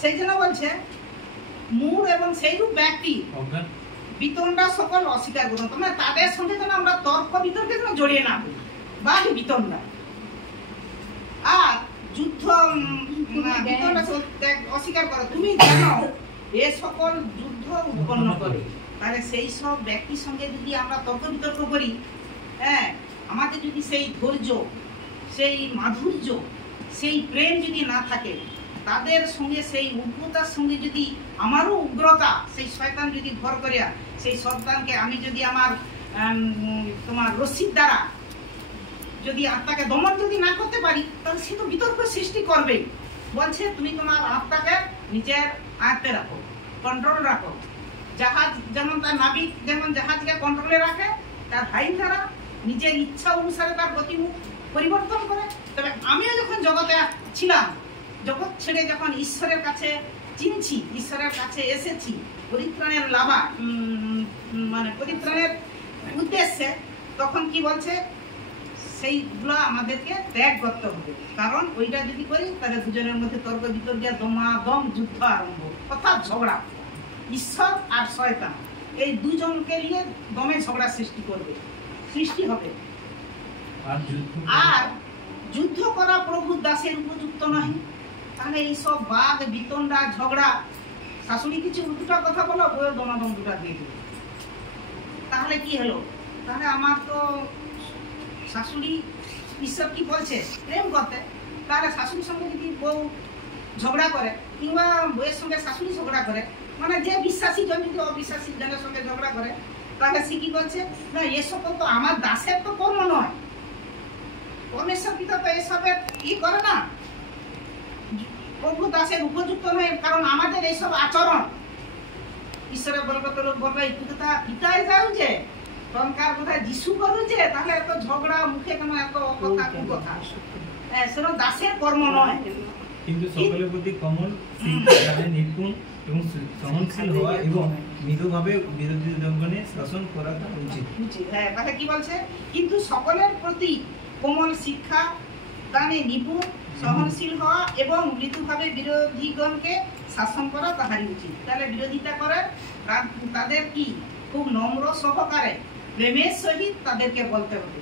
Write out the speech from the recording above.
সেই জন্য বলছে মূঢ় এবং সেইরূপ ব্যক্তি বিতণ্ডা সকল অস্বীকার করুন। মানে তাদের সঙ্গে যেন আমরা তর্ক বিতর্কে যেন জড়িয়ে না পড়ি বা বিতণ্ডা। আর যুদ্ধ বিতণ্ডা অস্বীকার করো, তুমি জানো এ সকল যুদ্ধ উৎপন্ন করে। তাহলে সেই সব ব্যক্তির সঙ্গে যদি আমরা তর্ক বিতর্ক করি, হ্যাঁ, আমাদের যদি সেই ধৈর্য, সেই মাধুর্য, সেই প্রেম যদি না থাকে, তাদের সঙ্গে সেই উগ্রতার সঙ্গে যদি আমারও উগ্রতা, সেই শয়তান যদি ভর করিয়া সেই শয়তানকে আমি যদি আমার তোমার রশ্মির দ্বারা যদি আত্মাকে দমন যদি না করতে পারি, তাহলে সে তো বিতর্ক সৃষ্টি করবেই। বলছে তুমি তোমার আত্মাকে নিজের আয়ত্তে রাখো, কন্ট্রোল রাখো। জাহাজ যেমন তার নাবিক যেমন জাহাজকে কন্ট্রোলে রাখে, তার হাইল দ্বারা নিজের ইচ্ছা অনুসারে তার গতিমুখ পরিবর্তন করে। তবে আমিও যখন জগতে ছিলাম, জগৎ ছেড়ে যখন ঈশ্বরের কাছে চিনছি, ঈশ্বরের কাছে এসেছি পরিত্রাণের লাভা মানে পরিত্রাণের উদ্দেশ্যে, তখন কি বলছে সেইগুলো আমাদেরকে ত্যাগ করতে হবে। কারণ ওইটা যদি করি তাহলে দুজনের মধ্যে তর্ক বিতর্কে দমাদম যুদ্ধ আরম্ভ, অর্থাৎ ঝগড়া। ঈশ্বর আর শয়তান এই দুজনকে নিয়ে দমে ঝগড়া সৃষ্টি হবে। আর যুদ্ধ করা প্রভু দাসের উপযুক্ত নয়। তাহলে এইসব বাদ বিতণ্ডা ঝগড়া, শাশুড়ি কিছু দুটা কথা বলো, বইয়ের দমাদম দুটা দিয়ে দেবে। তাহলে কি হলো? তাহলে আমার তো শাশুড়ি, ঈশ্বর কি বলছে প্রেম করতে, তাহলে শাশুড়ির সঙ্গে যদি বউ ঝগড়া করে কিংবা বউয়ের সঙ্গে শাশুড়ি ঝগড়া করে, মানে যে বিশ্বাসী জন যদি অবিশ্বাসী জনের সঙ্গে ঝগড়া করে, তাহলে সে কি করছে না, এসব তো আমার দাসের তো কর্ম নয়। পরমেশ্বর পিতা তো এসবের কি করে না, প্রভু দাসের উপযুক্ত নয়। কারণ আমাদের এইসব আচরণ ঈশ্বরের বলবে, তো লোক বলবে একটু কথা পিতায় যাচ্ছে, তনকার কথা যিশু করুছে, তাহলে এত ঝগড়া মুখে কেন এত কথা কুকথা? সেটা দাসের কর্ম নয়। কিন্তু সকলের প্রতি কমল, নিপুণ এবং সহনশীল হওয়া এবং মৃদুভাবে বিরোধী জনগণের শাসন করা উচিত। হ্যাঁ, তাহলে কি বলছে? কিন্তু সকলের প্রতি কোমল শিক্ষা দানে নিপুণ, সহনশীল হওয়া এবং মৃদুভাবে বিরোধীগণকে শাসন করা তাহারই উচিত। তাহলে বিরোধিতা করে তাদের কি খুব নম্র সহকারে প্রেমের সহিত তাদেরকে বলতে হবে।